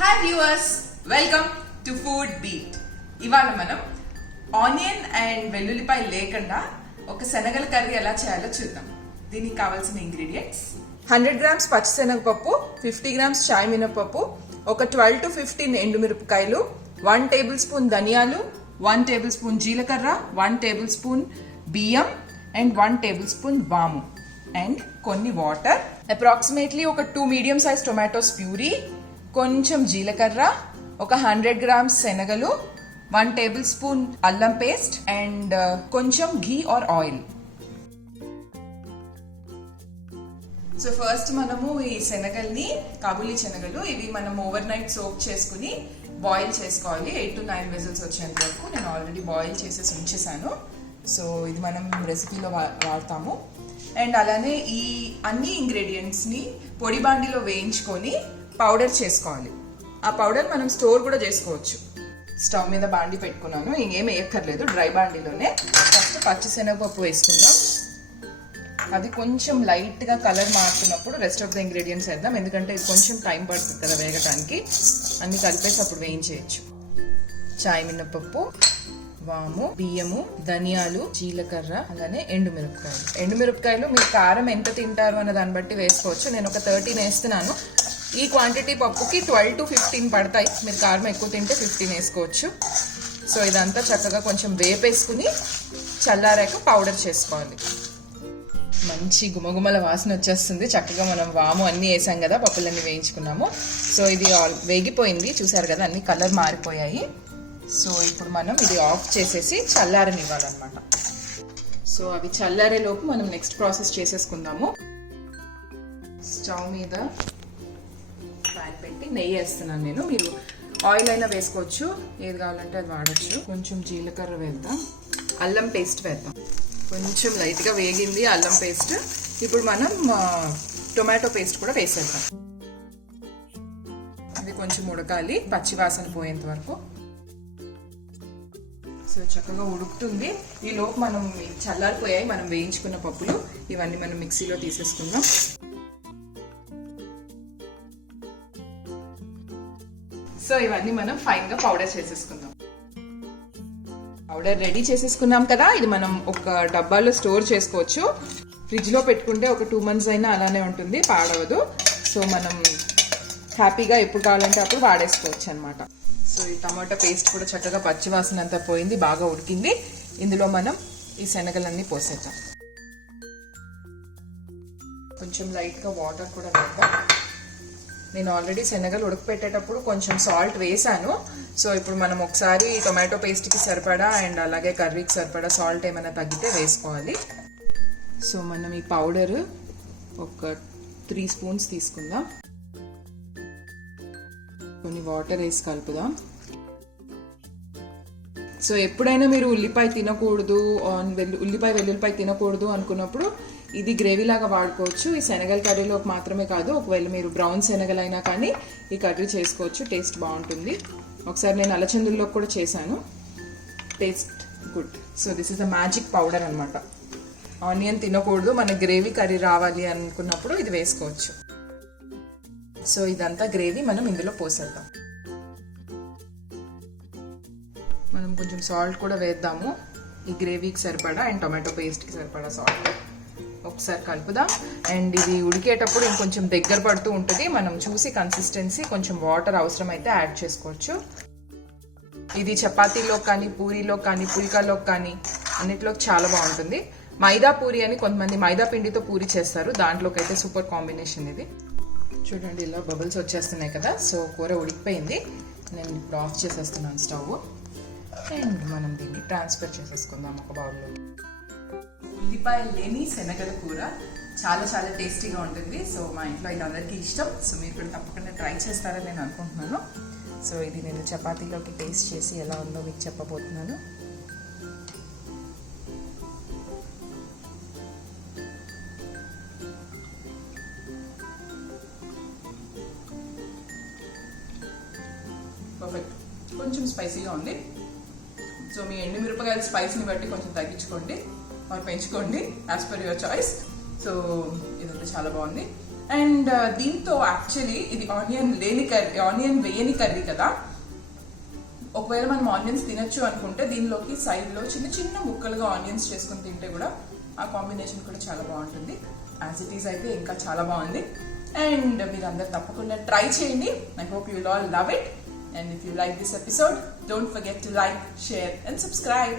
Hi viewers, welcome to FoodBeat. ఇవాళ మనం onion and వెల్లుల్లిపాయ లేకుండా ఒక శనగల కర్రీ ఎలా చేయాలో చూద్దాం. దీనికి కావాల్సిన ఇంగ్రీడియంట్స్: 100 grams పచ్చి శనగపప్పు, 50 grams సాయి మినపప్పు, ఒక 12 to 15 ఎండుమిరపకాయలు, 1 tablespoon ధనియాలు, 1 tablespoon జీలకర్ర, 1 tablespoon బియ్యం అండ్ 1 tablespoon వాము అండ్ కొన్ని వాటర్. అప్రాక్సిమేట్లీ ఒక 2 మీడియం సైజ్ టొమాటోస్ ప్యూరీ, కొంచెం జీలకర్ర, ఒక 100 grams శనగలు, 1 tablespoon అల్లం పేస్ట్ అండ్ కొంచెం ఘీ ఆర్ ఆయిల్. సో ఫస్ట్ మనము ఈ శనగల్ని, కాబూలీ శనగలు, ఇవి మనం ఓవర్ నైట్ సోక్ చేసుకుని బాయిల్ చేసుకోవాలి. 8 to 9 విజిల్స్ వచ్చేంత వరకు నేను ఆల్రెడీ బాయిల్ చేసేసి ఉంచేసాను. సో ఇది మనం రెసిపీలో వాడతాము. అండ్ అలానే ఈ అన్ని ఇంగ్రీడియంట్స్ని పొడి బాండిలో వేయించుకొని పౌడర్ చేసుకోవాలి. ఆ పౌడర్ మనం స్టోర్ కూడా చేసుకోవచ్చు. స్టవ్ మీద బాండి పెట్టుకున్నాను, ఇంకేం వేయక్కర్లేదు, డ్రై బాండీలోనే. ఫస్ట్ పచ్చి శనగపప్పు వేసుకుందాం. అది కొంచెం లైట్గా కలర్ మారుతున్నప్పుడు రెస్ట్ ఆఫ్ ద ఇంగ్రీడియంట్స్ వేద్దాం, ఎందుకంటే ఇది కొంచెం టైం పడుతుంది కదా వేగటానికి. అన్ని కలిపేసి అప్పుడు వేయించేయచ్చు. సాయి మినపప్పు, వాము, బియ్యము, ధనియాలు, జీలకర్ర, అలానే ఎండుమిరపకాయలు. ఎండుమిరపకాయలు మీరు కారం ఎంత తింటారు అన్న దాన్ని బట్టి వేసుకోవచ్చు. నేను ఒక 13 వేస్తున్నాను. ఈ క్వాంటిటీ పప్పుకి 12 to 15 పడతాయి. మీరు కారం ఎక్కువ తింటే 15 వేసుకోవచ్చు. సో ఇదంతా చక్కగా కొంచెం వేపేసుకుని చల్లారాక పౌడర్ చేసుకోవాలి. మంచి గుమగుమల వాసన వచ్చేస్తుంది. చక్కగా మనం వాము అన్నీ వేసాం కదా, పప్పులన్నీ వేయించుకున్నాము. సో ఇది వేగిపోయింది, చూసారు కదా, అన్ని కలర్ మారిపోయాయి. సో ఇప్పుడు మనం ఇది ఆఫ్ చేసేసి చల్లారనివ్వాలన్నమాట. సో అవి చల్లారేలోపు మనం నెక్స్ట్ ప్రాసెస్ చేసేసుకుందాము. స్టవ్ మీద ప్యాన్ పెట్టి నెయ్యి వేస్తున్నాను నేను. మీరు ఆయిల్ అయినా వేసుకోవచ్చు, ఏది కావాలంటే అది వాడచ్చు. కొంచెం జీలకర్ర వేద్దాం, అల్లం పేస్ట్ వేద్దాం. కొంచెం లైట్గా వేగింది అల్లం పేస్ట్. ఇప్పుడు మనం టొమాటో పేస్ట్ కూడా వేసేద్దాం. ఇది కొంచెం ఉడకాలి, పచ్చి వాసన పోయేంత వరకు. సో చక్కగా ఉడుకుతుంది. ఈ లోపు మనం చల్లారిపోయాయి మనం వేయించుకున్న పప్పులు, ఇవన్నీ మనం మిక్సీలో తీసేసుకుందాం. సో ఇవన్నీ మనం ఫైన్గా పౌడర్ చేసేసుకుందాం. పౌడర్ రెడీ చేసేసుకున్నాం కదా, ఇది మనం ఒక డబ్బాలో స్టోర్ చేసుకోవచ్చు. ఫ్రిడ్జ్లో పెట్టుకుంటే ఒక 2 months అయినా అలానే ఉంటుంది, పాడవదు. సో మనం హ్యాపీగా ఎప్పుడు కావాలంటే అప్పుడు వాడేసుకోవచ్చు అనమాట. సో ఈ టమాటా పేస్ట్ కూడా చక్కగా పచ్చివాసన అంతా పోయింది, బాగా ఉడికింది. ఇందులో మనం ఈ శనగలన్నీ పోసేద్దాం. కొంచెం లైట్గా వాటర్ కూడా వేద్దాం. నేను ఆల్రెడీ శనగలు ఉడకపెట్టేటప్పుడు కొంచెం సాల్ట్ వేసాను. సో ఇప్పుడు మనం ఒకసారి టొమాటో పేస్ట్కి సరిపడా అండ్ అలాగే కర్రీకి సరిపడా సాల్ట్ ఏమైనా తగ్గితే వేసుకోవాలి. సో మనం ఈ పౌడర్ ఒక 3 spoons తీసుకుందాం. కొన్ని వాటర్ వేసి కలుపుదాం. సో ఎప్పుడైనా మీరు ఉల్లిపాయ తినకూడదు, వెల్లుల్లిపాయ తినకూడదు అనుకున్నప్పుడు ఇది గ్రేవీ లాగా వాడుకోవచ్చు. ఈ శనగల కర్రీలోకి మాత్రమే కాదు, ఒకవేళ మీరు బ్రౌన్ శనగలైనా కానీ ఈ కర్రీ చేసుకోవచ్చు, టేస్ట్ బాగుంటుంది. ఒకసారి నేను అలచందుల్లోకి కూడా చేశాను, taste good. So this is the magic powder అనమాట. ఆనియన్ తినకూడదు, మన గ్రేవీ కర్రీ రావాలి అనుకున్నప్పుడు ఇది వేసుకోవచ్చు. సో ఇదంతా గ్రేవీ మనం ఇందులో పోసేద్దాం. మనం కొంచెం సాల్ట్ కూడా వేద్దాము, ఈ గ్రేవీకి సరిపడా అండ్ టొమాటో పేస్ట్కి సరిపడా సాల్ట్. ఒకసారి కలుపుదాం. అండ్ ఇది ఉడికేటప్పుడు ఇంకొంచెం దగ్గర పడుతూ ఉంటుంది, మనం చూసి కన్సిస్టెన్సీ కొంచెం వాటర్ అవసరమైతే యాడ్ చేసుకోవచ్చు. ఇది చపాతీలో కానీ, పూరీలో కానీ, పుల్కాలో కానీ అన్నిటిలోకి చాలా బాగుంటుంది. మైదా పూరి అని కొంతమంది మైదా పిండితో పూరి చేస్తారు, దాంట్లోకి అయితే సూపర్ కాంబినేషన్ ఇది. చూడండి ఇలా బబుల్స్ వచ్చేస్తున్నాయి కదా. సో కూర ఉడికిపోయింది, నేను ఇప్పుడు ఆఫ్ చేసేస్తున్నాను స్టవ్. అండ్ మనం దీన్ని ట్రాన్స్ఫర్ చేసేసుకుందాం ఒక బౌల్లో. ఉల్లిపాయ లేని శనగల కూర చాలా చాలా టేస్టీగా ఉంటుంది. సో మా ఇంట్లో ఇది అందరికీ ఇష్టం. సో మీరు కూడా తప్పకుండా ట్రై చేస్తారని నేను అనుకుంటున్నాను. సో ఇది నేను చపాతీలోకి టేస్ట్ చేసి ఎలా ఉందో మీకు చెప్పబోతున్నాను. పర్ఫెక్ట్. కొంచెం స్పైసీగా ఉంది. సో మీ ఎండుమిరపకాయల స్పైస్ని బట్టి కొంచెం తగ్గించుకోండి, మరి పెంచుకోండి, as per your choice. So ఇదంతా చాలా బాగుంది. అండ్ దీంతో యాక్చువల్లీ ఇది ఆనియన్ వేయని కర్రీ కదా. ఒకవేళ మనం ఆనియన్స్ తినొచ్చు అనుకుంటే దీనిలోకి సైడ్లో చిన్న చిన్న ముక్కలుగా ఆనియన్స్ చేసుకుని తింటే కూడా ఆ కాంబినేషన్ కూడా చాలా బాగుంటుంది. యాజ్ ఇట్ ఈస్ అయితే ఇంకా చాలా బాగుంది. అండ్ మీరు అందరు తప్పకుండా ట్రై చేయండి. I hope you will all love it. And if you like this episode, don't forget to like, share and subscribe.